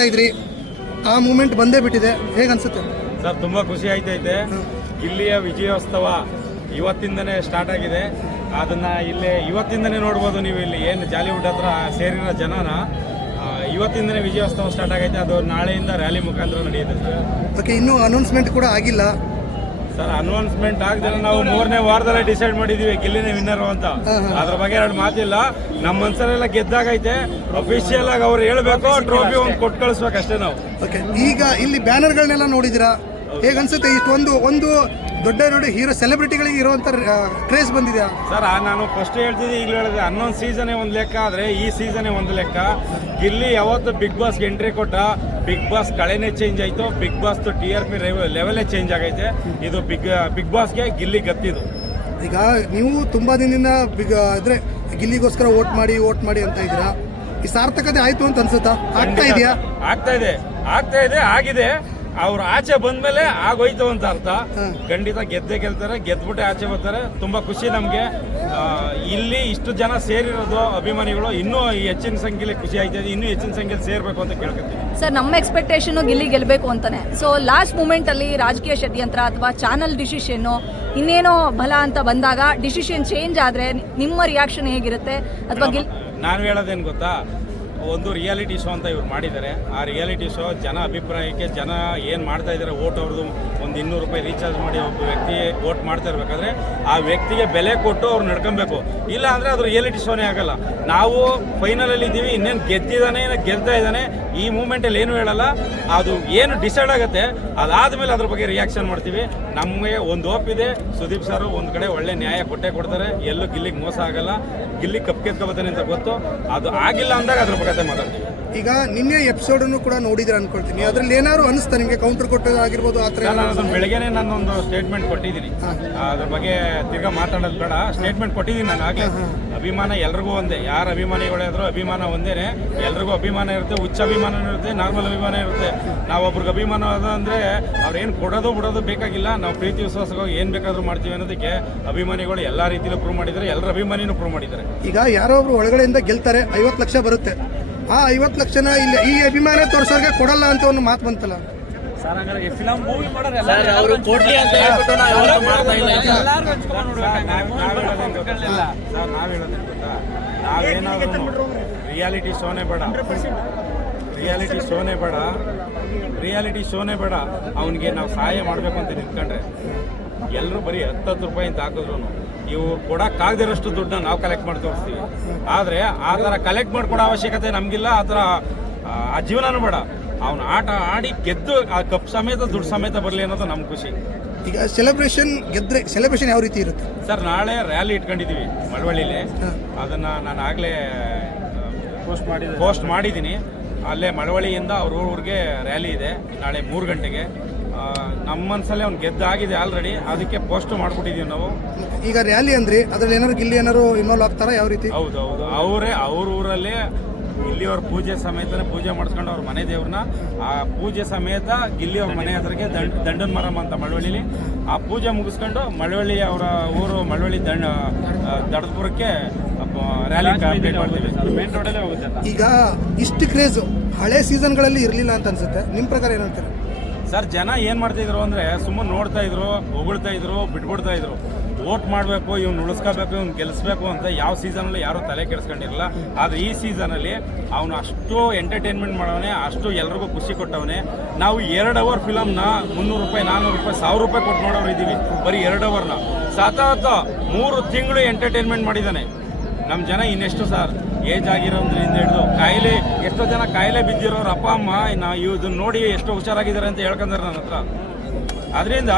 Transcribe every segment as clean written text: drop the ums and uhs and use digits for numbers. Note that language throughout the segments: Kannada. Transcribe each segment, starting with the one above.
ಮಾಡ್ತಾ ಇದ್ರಿ, ಆ ಮೂಮೆಂಟ್ ಬಂದೇ ಬಿಟ್ಟಿದೆ, ಹೇಗೆ ಅನ್ಸುತ್ತೆ ಸರ್? ತುಂಬ ಖುಷಿ ಆಯ್ತೈತೆ. ಇಲ್ಲಿಯ ವಿಜಯೋತ್ಸವ ಇವತ್ತಿಂದನೇ ಸ್ಟಾರ್ಟ್ ಆಗಿದೆ. ಅದನ್ನು ಇಲ್ಲಿ ಇವತ್ತಿಂದನೇ ನೋಡ್ಬೋದು ನೀವು. ಇಲ್ಲಿ ಏನು ಜಾಲಿವುಡ್ ಹತ್ರ ಸೇರಿರೋ ಜನನ ಇವತ್ತಿಂದನೇ ವಿಜಯೋತ್ಸವ ಸ್ಟಾರ್ಟ್ ಆಗೈತೆ. ಅದು ನಾಳೆಯಿಂದ ರ್ಯಾಲಿ ಮುಖಾಂತರ ನಡೆಯುತ್ತೆ ಸರ್. ಓಕೆ, ಇನ್ನೂ ಅನೌನ್ಸ್ಮೆಂಟ್ ಕೂಡ ಆಗಿಲ್ಲ ಸರ್. ಅನೌನ್ಸ್ಮೆಂಟ್ ಆಗದೆ ನಾವು 3ನೇ ವಾರದಲ್ಲೇ ಡಿಸೈಡ್ ಮಾಡಿದೀವಿ ಗಿಲ್ಲಿನೇ ವಿನ್ನರು ಅಂತ. ಅದ್ರ ಬಗ್ಗೆ ಎರಡು ಮಾತಿಲ್ಲ. ನಮ್ಮ ಮನ್ಸಲ್ಲೆಲ್ಲ ಗೆದ್ದಾಗೈತೆ. ಅಫಿಷಿಯಲ್ ಆಗಿ ಅವ್ರು ಹೇಳ್ಬೇಕು, ಟ್ರೋಫಿ ಒಂದು ಕೊಟ್ಟು ಕಳಿಸ್ಬೇಕು ಅಷ್ಟೇ ನಾವು. ಓಕೆ, ಈಗ ಇಲ್ಲಿ ಬ್ಯಾನರ್ಗಳನ್ನೆಲ್ಲ ನೋಡಿದಿರಾ, ಹೇಗೆ ಅನ್ಸುತ್ತೆ? ಇಷ್ಟೊಂದು ಒಂದು ದೊಡ್ಡ ನೋಡಿ ಹೀರೋ ಸೆಲೆಬ್ರಿಟಿಗಳಿಗೆ ಇರುವಂತ ಕ್ರೇಜ್ ಬಂದಿದೆ ಸರ್. ನಾನು ಫಸ್ಟ್ ಹೇಳ್ತಿದ್ದೆ, ಈಗ ಹೇಳಿದೆ, 11 ಸೀಸನೇ ಒಂದು ಲೆಕ್ಕ ಆದರೆ ಈ ಸೀಸನೇ ಒಂದು ಲೆಕ್ಕ. ಗಿಲ್ಲಿ ಯಾವತ್ತು ಬಿಗ್ ಬಾಸ್ಗೆ ಎಂಟ್ರಿ ಕೊಟ್ಟ, ಬಿಗ್ ಬಾಸ್ ಕಳೆನೇ ಚೇಂಜ್ ಆಯಿತು. ಬಿಗ್ ಬಾಸ್ TRP ಲೆವೆಲೇ ಚೇಂಜ್ ಆಗೈತೆ. ಇದು ಬಿಗ್ ಬಾಸ್ಗೆ ಗಿಲ್ಲಿ ಗತ್ತಿದು. ಈಗ ನೀವು ತುಂಬಾ ದಿನದಿಂದ ಅಂದ್ರೆ ಗಿಲ್ಲಿಗೋಸ್ಕರ ವೋಟ್ ಮಾಡಿ ಅಂತ ಇದ್ದೀರಾ. ಈ ಸಾರ್ಥಕತೆ ಆಯ್ತು ಅಂತ ಅನ್ಸುತ್ತಾ? ಆಗ್ತಾ ಇದೆಯಾ? ಆಗ್ತಾ ಇದೆ, ಆಗಿದೆ. ಅವ್ರು ಆಚೆ ಬಂದ್ಮೇಲೆ ಆಗೋಯ್ತು ಅಂತ ಅರ್ಥ. ಖಂಡಿತ ಗೆಲ್ತಾರೆ, ಗೆದ್ಬಿಟ್ಟೆ ಆಚೆ ಬರ್ತಾರೆ. ತುಂಬಾ ಖುಷಿ ನಮ್ಗೆ. ಇಲ್ಲಿ ಇಷ್ಟು ಜನ ಸೇರಿರೋದು ಅಭಿಮಾನಿಗಳು ಇನ್ನೂ ಹೆಚ್ಚಿನ ಸಂಖ್ಯೆಯಲ್ಲಿ ಖುಷಿ ಆಯ್ತದೆ. ಇನ್ನೂ ಹೆಚ್ಚಿನ ಸಂಖ್ಯೆಯಲ್ಲಿ ಸೇರ್ಬೇಕು ಅಂತ ಕೇಳ್ಕೊತೀನಿ ಸರ್. ನಮ್ಮ ಎಕ್ಸ್ಪೆಕ್ಟೇಷನ್ ಗಿಲ್ಲಿ ಗೆಲ್ಬೇಕು ಅಂತಾನೆ. ಸೊ ಲಾಸ್ಟ್ ಮೂಮೆಂಟ್ ಅಲ್ಲಿ ರಾಜಕೀಯ ಷಡ್ಯಂತ್ರ ಅಥವಾ ಚಾನಲ್ ಡಿಸಿಷನ್ ಇನ್ನೇನೋ ಬಲ ಅಂತ ಬಂದಾಗ ಡಿಸಿಷನ್ ಚೇಂಜ್ ಆದ್ರೆ ನಿಮ್ಮ ರಿಯಾಕ್ಷನ್ ಹೇಗಿರುತ್ತೆ? ಅಥವಾ ನಾನು ಹೇಳೋದೇನು ಗೊತ್ತಾ, ಒಂದು ರಿಯಾಲಿಟಿ ಶೋ ಅಂತ ಇವ್ರು ಮಾಡಿದ್ದಾರೆ. ಆ ರಿಯಾಲಿಟಿ ಶೋ ಜನ ಅಭಿಪ್ರಾಯಕ್ಕೆ, ಜನ ಏನು ಮಾಡ್ತಾ ಇದ್ದಾರೆ, ಓಟ್ ಅವ್ರದ್ದು ಒಂದು 200 ರೂಪಾಯಿ ರೀಚಾರ್ಜ್ ಮಾಡಿ ಒಬ್ಬ ವ್ಯಕ್ತಿ ಓಟ್ ಮಾಡ್ತಾ ಇರಬೇಕಾದ್ರೆ ಆ ವ್ಯಕ್ತಿಗೆ ಬೆಲೆ ಕೊಟ್ಟು ಅವ್ರು ನಡ್ಕೊಬೇಕು. ಇಲ್ಲ ಅಂದರೆ ಅದು ರಿಯಾಲಿಟಿ ಶೋನೇ ಆಗಲ್ಲ. ನಾವು ಫೈನಲಲ್ಲಿ ಇದ್ದೀವಿ, ಇನ್ನೇನು ಗೆದ್ದಿದ್ದಾನೆ, ಗೆಲ್ತಾ ಇದ್ದಾನೆ, ಈ ಮೂಮೆಂಟಲ್ಲಿ ಏನು ಹೇಳಲ್ಲ. ಅದು ಏನು ಡಿಸೈಡ್ ಆಗುತ್ತೆ ಅದಾದಮೇಲೆ ಅದ್ರ ಬಗ್ಗೆ ರಿಯಾಕ್ಷನ್ ಮಾಡ್ತೀವಿ. ನಮಗೆ ಒಂದು ಹೋಪ್ ಇದೆ, ಸುದೀಪ್ ಸರ್ ಒಂದು ಕಡೆ ಒಳ್ಳೆ ನ್ಯಾಯ ಕೊಡ್ತಾರೆ. ಎಲ್ಲೂ ಗಿಲ್ಲಿಗೆ ಮೋಸ ಆಗಲ್ಲ, ಗಿಲ್ಲಿ ಕಪ್ ಗೆದ್ಕೊಬತ್ತಾನೆ ಅಂತ ಗೊತ್ತು. ಅದು ಆಗಿಲ್ಲ ಅಂದಾಗ ಅದ್ರ ಬಗ್ಗೆ ಮಾತಾಡ್ತೀವಿ. ಈಗ ನಿನ್ನೆ ಎಪಿಸೋಡ್ ಕೂಡ ನೋಡಿದ್ರೆ ಅನ್ಕೊಳ್ತೀನಿ, ಅದ್ರಲ್ಲಿ ಏನಾದ್ರು ಅನಿಸ್ತಾ ನಿಮಗೆ? ಕೌಂಟರ್ ಕೊಟ್ಟದಾಗಿರ್ಬೋದು ಆ ಥರ? ನಾನು ಬೆಳಗ್ಗೆನೆ ನಾನೊಂದು ಸ್ಟೇಟ್ಮೆಂಟ್ ಕೊಟ್ಟಿದ್ದೀನಿ. ಅದ್ರ ಬಗ್ಗೆ ತಿರ್ಗಾ ಮಾತಾಡೋದು ಬೇಡ, ಸ್ಟೇಟ್ಮೆಂಟ್ ಕೊಟ್ಟಿದ್ದೀನಿ ನಾನು ಆಗಲೇ. ಅಭಿಮಾನ ಎಲ್ರಿಗೂ ಒಂದೇ, ಯಾರು ಅಭಿಮಾನಿಗಳಾದ್ರೂ ಅಭಿಮಾನ ಒಂದೇನೆ. ಎಲ್ರಿಗೂ ಅಭಿಮಾನ ಇರುತ್ತೆ, ಹುಚ್ಚ ಅಭಿಮಾನ ಇರುತ್ತೆ, ನಾರ್ಮಲ್ ಅಭಿಮಾನ ಇರುತ್ತೆ. ನಾವೊಬ್ರಿಗೆ ಅಭಿಮಾನ ಅಂದರೆ ಅವ್ರೇನು ಕೊಡೋದು ಬಿಡೋದು ಬೇಕಾಗಿಲ್ಲ. ನಾವು ಪ್ರೀತಿ ವಿಶ್ವಾಸವಾಗಿ ಏನು ಬೇಕಾದ್ರೂ ಮಾಡ್ತೀವಿ ಅನ್ನೋದಕ್ಕೆ ಅಭಿಮಾನಿಗಳು ಎಲ್ಲ ರೀತಿಯಲ್ಲೂ ಪ್ರೂವ್ ಮಾಡಿದ್ದಾರೆ, ಎಲ್ಲರ ಅಭಿಮಾನಿನೂ ಪ್ರೂವ್ ಮಾಡಿದ್ದಾರೆ. ಈಗ ಯಾರೋ ಒಬ್ರು ಒಳಗಡೆಯಿಂದ ಗೆಲ್ತಾರೆ, 50 ಲಕ್ಷ ಬರುತ್ತೆ. ಆ 50 ಲಕ್ಷನ ಇಲ್ಲಿ ಈ ಅಭಿಮಾನ ತೋರ್ಸೋರ್ಗೆ ಕೊಡಲ್ಲ ಅಂತ ಒಂದು ಮಾತು ಬಂತಲ್ಲ ಸರ್. ಹಂಗಾರೆ ಫಿಲಂ ಮೂವಿ ಮಾಡೋರು ಅವರು ಕೊಡ್ಲಿ ಅಂತ ಹೇಳ್ಬಿಟ್ಟು ನಾವು ಮಾಡ್ತಾ ಇಲ್ಲ. ನಾವೇನಾದ್ರೂ ರಿಯಾಲಿಟಿ ಶೋನೇ ಬೇಡ, ರಿಯಾಲಿಟಿ ಶೋನೇ ಬೇಡ. ಅವನಿಗೆ ನಾವು ಸಹಾಯ ಮಾಡಬೇಕು ಅಂತ ನಿಂತ್ಕೊಂಡ್ರೆ ಎಲ್ಲರೂ ಬರೀ 10 ರೂಪಾಯಿ ಅಂತ ಹಾಕಿದ್ರು ಇವ್ರು ಕೊಡೋಕ್ಕಾಗದಿರೋಷ್ಟು ದುಡ್ಡನ್ನ ನಾವು ಕಲೆಕ್ಟ್ ಮಾಡಿ ತೋರಿಸ್ತೀವಿ. ಆದರೆ ಆ ಥರ ಕಲೆಕ್ಟ್ ಮಾಡ್ಕೊಡೋ ಅವಶ್ಯಕತೆ ನಮಗಿಲ್ಲ. ಆ ಥರ ಆ ಜೀವನನೂ ಬೇಡ. ಅವನು ಆಟ ಆಡಿ ಗೆದ್ದು ಆ ಕಪ್ ಸಮೇತ ದುಡ್ಡು ಸಮೇತ ಬರಲಿ ಅನ್ನೋದು ನಮ್ಮ ಖುಷಿ. ಈಗ ಸೆಲೆಬ್ರೇಷನ್ ಗೆದ್ರೆ ಸೆಲೆಬ್ರೇಷನ್ ಯಾವ ರೀತಿ ಇರುತ್ತೆ ಸರ್? ನಾಳೆ ರ್ಯಾಲಿ ಇಟ್ಕೊಂಡಿದ್ದೀವಿ ಮಳವಳ್ಳಿಲಿ. ಅದನ್ನು ನಾನು ಆಗಲೇ ಪೋಸ್ಟ್ ಮಾಡಿದ್ದೀನಿ. ಅಲ್ಲೇ ಮಳವಳ್ಳಿಯಿಂದ ಅವ್ರ ಊರಿಗೆ ರ್ಯಾಲಿ ಇದೆ ನಾಳೆ 3 ಗಂಟೆಗೆ. ನಮ್ಮ ಮನಸ್ಸಲ್ಲೇ ಅವ್ನು ಗೆದ್ದಾಗಿದೆ ಆಲ್ರೆಡಿ, ಅದಕ್ಕೆ ಪೋಸ್ಟ್ ಮಾಡ್ಬಿಟ್ಟಿದ್ದೀವಿ ನಾವು. ಈಗ ರ್ಯಾಲಿ ಅಂದ್ರೆ ಅದ್ರಲ್ಲಿ ಏನಾದ್ರು ಗಿಲ್ಲಿ ಏನಾದ್ರು ಇನ್ವಾಲ್ವ್ ಆಗ್ತಾರಾ? ಯಾವ ರೀತಿ? ಹೌದು, ಅವ್ರ ಊರಲ್ಲೇ ಗಿಲ್ಲಿಯವ್ರ ಪೂಜೆ ಸಮೇತನೇ ಪೂಜೆ ಮಾಡಿಸ್ಕೊಂಡು ಅವ್ರ ಮನೆ ದೇವ್ರನ್ನ ಆ ಪೂಜೆ ಸಮೇತ ಗಿಲ್ಲಿಯವ್ರ ಮನೆ ಹತ್ರಕ್ಕೆ ದಂಡನ ಮರಂ ಅಂತ ಮಳವಳ್ಳಿಲಿ ಆ ಪೂಜೆ ಮುಗಿಸ್ಕೊಂಡು ಮಳವಳ್ಳಿ ಅವರ ಊರು ಮಳವಳ್ಳಿ ದಡದಪುರಕ್ಕೆ ರ್ಯಾಲಿ ಕಂಪ್ಲೀಟ್ ಮಾಡ್ತೀವಿ. ಮೇನ್ ರೋಡಲ್ಲೇ ಹೋಗುತ್ತೆ. ಈಗ ಇಷ್ಟು ಕ್ರೇಜ್ ಹಳೆ ಸೀಸನ್ಗಳಲ್ಲಿ ಇರಲಿಲ್ಲ ಅಂತ ಅನ್ಸುತ್ತೆ. ನಿಮ್ಮ ಪ್ರಕಾರ ಏನಂತಾರೆ ಸರ್? ಜನ ಏನು ಮಾಡ್ತಾಯಿದ್ರು ಅಂದರೆ ಸುಮ್ಮನೆ ನೋಡ್ತಾ ಇದ್ರು, ಹೊಗಳ್ತಾ ಇದ್ರು, ಬಿಟ್ಬಿಡ್ತಾ ಇದ್ರು. ವೋಟ್ ಮಾಡಬೇಕು, ಇವ್ನು ಉಳಿಸ್ಕೋಬೇಕು, ಇವ್ನು ಗೆಲ್ಲಿಸ್ಬೇಕು ಅಂತ ಯಾವ ಸೀಸನಲ್ಲಿ ಯಾರೂ ತಲೆ ಕೆಡಿಸ್ಕೊಂಡಿರಲ್ಲ. ಆದರೆ ಈ ಸೀಸನಲ್ಲಿ ಅವನು ಅಷ್ಟು ಎಂಟರ್ಟೈನ್ಮೆಂಟ್ ಮಾಡವನೆ, ಅಷ್ಟು ಎಲ್ರಿಗೂ ಖುಷಿ ಕೊಟ್ಟವನೆ. ನಾವು 2 ಅವರ್ ಫಿಲಮ್ನ 300 ರೂಪಾಯಿ, 400 ರೂಪಾಯಿ, 1000 ರೂಪಾಯಿ ಕೊಟ್ಟು ನೋಡೋರು ಇದ್ದೀವಿ. ಬರೀ 2 ಅವರ್ನ ಸತತ 3 ತಿಂಗಳು ಎಂಟರ್ಟೈನ್ಮೆಂಟ್ ಮಾಡಿದ್ದಾನೆ. ನಮ್ಮ ಜನ ಇನ್ನೆಷ್ಟು ಸರ್ ಏಜ್ ಆಗಿರೋದ್ರಿಂದ ಹಿಡಿದು ಕಾಯಿಲೆ, ಎಷ್ಟೋ ಜನ ಕಾಯಿಲೆ ಬಿದ್ದಿರೋರು ಅಪ್ಪ ಅಮ್ಮ ಇದನ್ನ ನೋಡಿ ಎಷ್ಟೋ ಹುಷಾರಾಗಿದ್ದಾರೆ ಅಂತ ಹೇಳ್ಕೊಂಡ್ರೆ ನನ್ನ ಹತ್ರ. ಅದರಿಂದ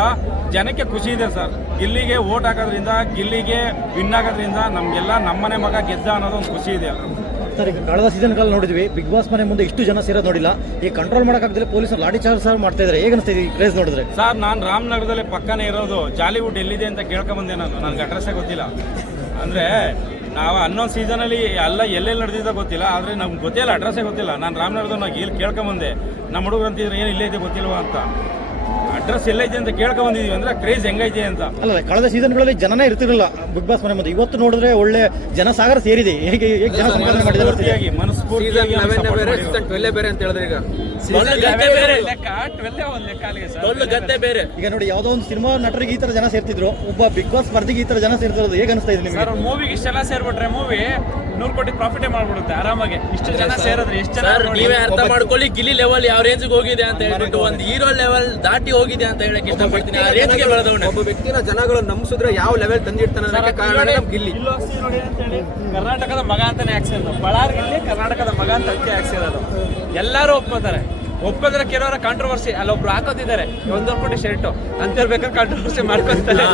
ಜನಕ್ಕೆ ಖುಷಿ ಇದೆ ಸರ್. ಗಿಲ್ಲಿಗೆ ವೋಟ್ ಹಾಕೋದ್ರಿಂದ, ಗಿಲ್ಲಿಗೆ ವಿನ್ ಆಗೋದ್ರಿಂದ ನಮಗೆಲ್ಲ ನಮ್ಮನೆ ಮಗ ಗೆದ್ದ ಅನ್ನೋದು ಒಂದು ಖುಷಿ ಇದೆ ಅಲ್ಲ ಸರ್. ಈಗ ಕಳೆದ ಸೀಸನ್ಗಳಲ್ಲಿ ನೋಡಿದ್ವಿ, ಬಿಗ್ ಬಾಸ್ ಮನೆ ಮುಂದೆ ಇಷ್ಟು ಜನ ಸೇರೋದು ನೋಡಿಲ್ಲ. ಈ ಕಂಟ್ರೋಲ್ ಮಾಡೋಕ್ಕಾಗದಲ್ಲಿ ಪೊಲೀಸರು ಲಾಠಿ ಚಾರ್ಜ್ ಸರ್ ಮಾಡ್ತಾ ಇದ್ದಾರೆ. ಹೇಗೆ ಅನಿಸ್ತಾ ಇದೆ ಈ ಕ್ರೇಜ್ ನೋಡಿದ್ರೆ? ಸರ್, ನಾನು ರಾಮನಗರದಲ್ಲಿ ಪಕ್ಕನೇ ಇರೋದು. ಜಾಲಿವುಡ್ ಎಲ್ಲಿದೆ ಅಂತ ಕೇಳ್ಕೊಂಬಂದೆ ನಾನು. ನನಗೆ ಅಡ್ರೆಸ್ಸೇ ಗೊತ್ತಿಲ್ಲ. ಅಂದರೆ ನಾವು 11 ಸೀಸನಲ್ಲಿ ಎಲ್ಲೆಲ್ಲಿ ನಡೆದಿದ್ದ ಗೊತ್ತಿಲ್ಲ. ಆದರೆ ನಮ್ಗೆ ಗೊತ್ತಿಲ್ಲ, ಅಡ್ರೆಸ್ಸೇ ಗೊತ್ತಿಲ್ಲ. ನಾನು ರಾಮನಗರದ ಇಲ್ಲಿ ಕೇಳ್ಕೊಂಬಂದೆ. ನಮ್ಮ ಹುಡುಗರು ಅಂತಿದ್ರೆ ಏನು ಇಲ್ಲೇ ಇದೆ ಗೊತ್ತಿಲ್ವಾ ಅಂತ. ಅಡ್ರೆಸ್ ಎಲ್ಲೈತೆ ಅಂತ ಕೇಳ್ಕೊಂಡ್ ಬಂದಿದೀವಿ ಅಂದ್ರೆ ಕ್ರೇಜ್ ಹೆಂಗೈತೆ ಅಂತ. ಅಲ್ಲ ಕಳೆದ ಸೀಸನ್ಗಳಲ್ಲಿ ಜನನೇ ಇರ್ತಿರಲಿಲ್ಲ ಬಿಗ್ ಬಾಸ್ ಮನೆ ಮುಂದೆ. ಇವತ್ತು ನೋಡಿದ್ರೆ ಒಳ್ಳೆ ಜನಸಾಗರ ಸೇರಿದೆ. ಹೇಗೆ ಜನ ಸಂಪಾದನೆ ಮಾಡಿದ್ದಾರೆ ಮನಸ್ಫೂರ್ತಿಯಾಗಿ ಬೇರೆ ಅಂತ ಹೇಳಿದ್ರೆ ಈಗ ಗದ್ದೆ ಬೇರೆ. ಈಗ ನೋಡಿ ಯಾವ್ದೋ ಒಂದು ಸಿನಿಮಾ ನಟರಿಗೆ ಈ ತರ ಜನ ಸೇರ್ತಿದ್ರು, ಒಬ್ಬ ಬಿಗ್ ಬಾಸ್ ಸ್ಪರ್ಧಿಗೆ ಈ ತರ ಜನ ಸೇರ್ತಿರೋದು ಹೇಗೆ ಅನಿಸ್ತಾ ಇದೆ ನಿಮಗೆ? ಮೂವಿಗೆ ಇಷ್ಟೆಲ್ಲ ಸೇರ್ಬಿಟ್ರೆ ಮೂವಿ 100 ಕೋಟಿ ಪ್ರಾಫಿಟೇ ಮಾಡ್ಬಿಡುತ್ತೆ ಆರಾಮಾಗಿ. ಇಷ್ಟು ಜನ ಸೇರಿದ್ರೆ ಎಷ್ಟು ಜನ ನೀವೇ ಅರ್ಥ ಮಾಡ್ಕೊಳ್ಳಿ. ಗಿಲ್ಲಿ ಲೆವೆಲ್ ಯಾವ ರೇಂಜ್ ಹೋಗಿದೆ ಅಂತ ಹೇಳ್ಬಿಟ್ಟು ಒಂದು ಹೀರೋ ಲೆವೆಲ್ ದಾಟಿ ಹೋಗಿದೆ ಅಂತ ಹೇಳಕ್ ಇಷ್ಟಪಡ್ತೀನಿ. ಆ ರೇಂಜ್ಗೆ ಬೆಳೆದವನೇ ಒಬ್ಬ ವ್ಯಕ್ತಿನ ಜನಗಳು ನಂಬಿಸಿದ್ರೆ ಯಾವ ಲೆವೆಲ್ ತಂದಿರ್ತಾನೆ ಅನ್ನೋದಕ್ಕೆ ಕಾರಣ ಗಿಲ್ಲಿ. ಕರ್ನಾಟಕದ ಮಗ ಅಂತಾನೆ ಹಾಕ್ಸಿರೋದು, ಬಳ್ಳಾರಿ ಗಿಲ್ಲಿ ಕರ್ನಾಟಕದ ಮಗ ಅಂತ ಅದಕ್ಕೆ ಹಾಕ್ಸಿರೋದು. ಎಲ್ಲರೂ ಒಪ್ಕೋದ್ರೆ ಕೆಲವರ ಕಾಂಟ್ರವರ್ಸಿ ಅಲ್ಲೊಬ್ರು ಹಾಕೋತಿದ್ದಾರೆ 1 ಕೋಟಿ ಶರ್ಟ್ ಅಂತಿರ್ಬೇಕಾದ್ರೆ ಕಾಂಟ್ರವರ್ಸಿ ಮಾಡ್ಕೊಂತಾರೆ.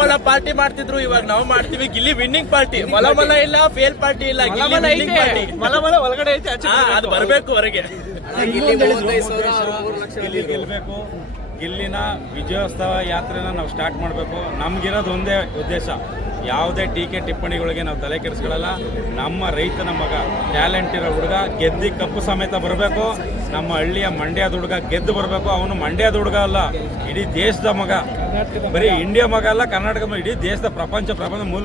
ಮಲ ಪಾರ್ಟಿ ಮಾಡ್ತಿದ್ರು, ಇವಾಗ ನಾವು ಮಾಡ್ತೀವಿ ಗಿಲ್ಲಿ ವಿನ್ನಿಂಗ್ ಪಾರ್ಟಿ. ಮಲ ಇಲ್ಲ, ಫೇಲ್ ಪಾರ್ಟಿ ಇಲ್ಲ, ಮಲ ಒಳಗಡೆ ಐತೆ, ಅದು ಬರಬೇಕು ಹೊರಗೆ. ಗಿಲ್ಲಿ ಗೆಲ್ಬೇಕು, ಗಿಲ್ಲಿನ ವಿಜಯೋತ್ಸವ ಯಾತ್ರೆನ ನಾವು ಸ್ಟಾರ್ಟ್ ಮಾಡಬೇಕು. ನಮ್ಗಿರೋದು ಒಂದೇ ಉದ್ದೇಶ, ಯಾವುದೇ ಟೀಕೆ ಟಿಪ್ಪಣಿಗಳಿಗೆ ನಾವು ತಲೆ ಕೆಡಿಸ್ಕೊಳ್ಳಲ್ಲ. ನಮ್ಮ ರೈತನ ಮಗ, ಟ್ಯಾಲೆಂಟ್ ಇರೋ ಹುಡುಗ ಗೆದ್ದಿ ಕಪ್ಪು ಸಮೇತ ಬರಬೇಕು. ನಮ್ಮ ಹಳ್ಳಿಯ ಮಂಡ್ಯದ ಹುಡುಗ ಗೆದ್ದು ಬರಬೇಕು. ಅವನು ಮಂಡ್ಯದ ಹುಡುಗ ಅಲ್ಲ, ಇಡೀ ದೇಶದ ಮಗ. ಬರೀ ಇಂಡಿಯಾ ಮಗ ಅಲ್ಲ, ಕರ್ನಾಟಕ ಮಗ, ಇಡೀ ದೇಶದ ಪ್ರಪಂಚ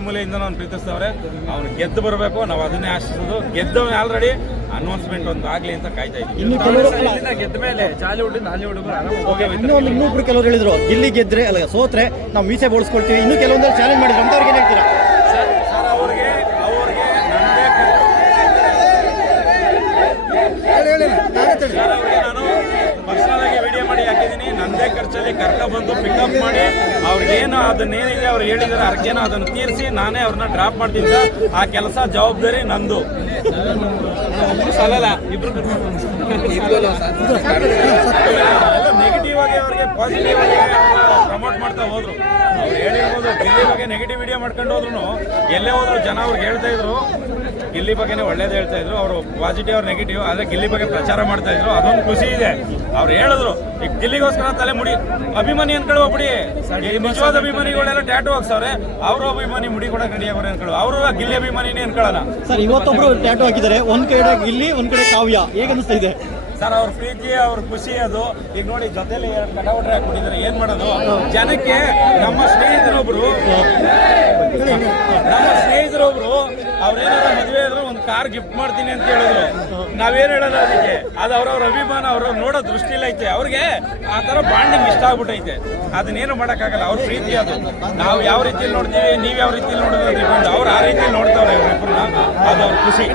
ಮೂಲೆಯಿಂದ ನಾವು ಪ್ರೀತಿಸ್ತವ್ರೆ. ಅವನು ಗೆದ್ದು ಬರಬೇಕು, ನಾವು ಅದನ್ನೇ ಆಶಿಸೋದು. ಗೆದ್ದವನು ಆಲ್ರೆಡಿ ಅನೌನ್ಸ್ಮೆಂಟ್ ಒಂದು ಆಗ್ಲಿ ಅಂತ ಕಾಯ್ತಾ ಇದ್ದೀವಿ. ಗೆದ್ದ ಮೇಲೆ ಜಾಲಿವುಡ್ ಹಾಲಿವುಡ್ ಇನ್ನೊಬ್ರು ಕೆಲವರು ಹೇಳಿದ್ರು ಗಿಲ್ಲಿ ಗೆದ್ರೆ ಅಲ್ಲ ಸೋತ್ರೆ ನಾವು ಮೀಸೆ ಬೋಳಿಸ್ಕೊಳ್ತೀವಿ. ಇನ್ನು ಕೆಲವೊಂದು ಚಾಲೆಂಜ್ ಮಾಡಿದ್ರು ಅಂತವ್ರಿಗೆ ಏನ್ ಹೇಳ್ತೀರಾ? ಸರ್ ಅವ್ರಿಗೆ ನಾನು ಪರ್ಸನಲ್ ಆಗಿ ವಿಡಿಯೋ ಮಾಡಿ ಹಾಕಿದ್ದೀನಿ. ನಂದೇ ಖರ್ಚಲ್ಲಿ ಬಂದು ಪಿಕಪ್ ಮಾಡಿ ಅವ್ರಿಗೇನು ಅದನ್ನೇನಿದೆ ಅವ್ರು ಹೇಳಿದಾರೆ ಅವ್ರಿಗೇನೋ ಅದನ್ನು ತೀರಿಸಿ ನಾನೇ ಅವ್ರನ್ನ ಡ್ರಾಪ್ ಮಾಡ್ತೀನಿ ಸರ್. ಆ ಕೆಲಸ ಜವಾಬ್ದಾರಿ ನಂದು. ಸಾಲಲ್ಲ, ಇಬ್ರು ನೆಗೆಟಿವ್ ಆಗಿ ಅವ್ರಿಗೆ ಪಾಸಿಟಿವ್ ಆಗಿ ಪ್ರಮೋಟ್ ಮಾಡ್ತಾ ಹೋದ್ರು. ಅವ್ರು ಹೇಳಿರ್ಬೋದು ಗಿಲ್ಲಿ ಬಗ್ಗೆ ನೆಗೆಟಿವ್ ವಿಡಿಯೋ ಮಾಡ್ಕೊಂಡು ಹೋದ್ರು, ಎಲ್ಲೇ ಹೋದ್ರು ಜನ ಅವ್ರಿಗೆ ಹೇಳ್ತಾ ಇದ್ರು ಗಿಲ್ಲಿ ಬಗ್ಗೆನೇ ಒಳ್ಳೇದು ಹೇಳ್ತಾ ಇದ್ರು. ಅವರು ಪಾಸಿಟಿವ್ ಅವ್ರು ನೆಗೆಟಿವ್, ಆದರೆ ಗಿಲ್ಲಿ ಬಗ್ಗೆ ಪ್ರಚಾರ ಮಾಡ್ತಾ ಇದ್ರು. ಅದೊಂದು ಖುಷಿ ಇದೆ. ಅವ್ರು ಹೇಳಿದ್ರು ಈಗ ಗಿಲ್ಲಿಗೋಸ್ಕರ ತಲೆ ಮುಡಿ ಅಭಿಮಾನಿ ಅನ್ಕೊಳ್ಳುವ ಬಿಡಿ. ನಿಜವಾದ ಅಭಿಮಾನಿಗಳೆಲ್ಲ ಟ್ಯಾಟು ಹಾಕ್ಸವ್ರೆ, ಅವರು ಅಭಿಮಾನಿ ಮುಡಿ ಕೂಡ ರೆಡಿ ಆಗೋರು ಅನ್ಕೊಳ್ಳೋ, ಅವರು ಗಿಲ್ಲಿ ಅಭಿಮಾನಿನೇ ಅನ್ಕೊಳ್ಳೋಣ. ಸರ್ ಇವತ್ತೊಬ್ರು ಟ್ಯಾಟು ಹಾಕಿದ್ದಾರೆ, ಒಂದ್ ಕಡೆ ಗಿಲ್ಲಿ ಒಂದ್ ಕಡೆ ಕಾವ್ಯ, ಹೇಗೆ ಅನಿಸ್ತಾ ಇದೆ ಸರ್? ಅವ್ರ ಪ್ರೀತಿ ಅವ್ರ ಖುಷಿ ಅದು. ಈಗ ನೋಡಿ ಜೊತೆಲಿ ಕಟಾವಟ್ರೆ ಹಾಕ್ಬಿಟ್ಟಿದ್ದಾರೆ, ಏನ್ ಮಾಡೋದು? ಜನಕ್ಕೆ ನಮ್ಮ ಸ್ನೇಹಿತರೊಬ್ರು ಅವ್ರೇನಾದ್ರು ಮದುವೆ ಆದ್ರೆ ಒಂದು ಕಾರ್ ಗಿಫ್ಟ್ ಮಾಡ್ತೀನಿ ಅಂತ ಹೇಳಿದ್ರು. ನಾವೇನ್ ಹೇಳೋದು ಅದಕ್ಕೆ? ಅದು ಅವ್ರವ್ರ ಅಭಿಮಾನ, ಅವ್ರವ್ರು ನೋಡೋ ದೃಷ್ಟಿಲಿ ಐತೆ. ಅವ್ರಿಗೆ ಆ ತರ ಬಾಂಡಿಂಗ್ ಇಷ್ಟ ಆಗ್ಬಿಟ್ಟೈತೆ. ಅದನ್ನೇನು ಮಾಡೋಕ್ಕಾಗಲ್ಲ, ಅವ್ರ ಪ್ರೀತಿ ಅದು. ನಾವು ಯಾವ ರೀತಿಯಲ್ಲಿ ನೋಡ್ತೀವಿ, ನೀವ್ ಯಾವ ರೀತಿಯಲ್ಲಿ ನೋಡಿದ್ರೆ ಡಿಪೆಂಡ್. ಅವ್ರು ಆ ರೀತಿಯಲ್ಲಿ ನೋಡ್ತಾವ್ರೆ ಇವ್ರಿಬ್ರನ್ನ, ಅದು ಅವ್ರ ಖುಷಿ.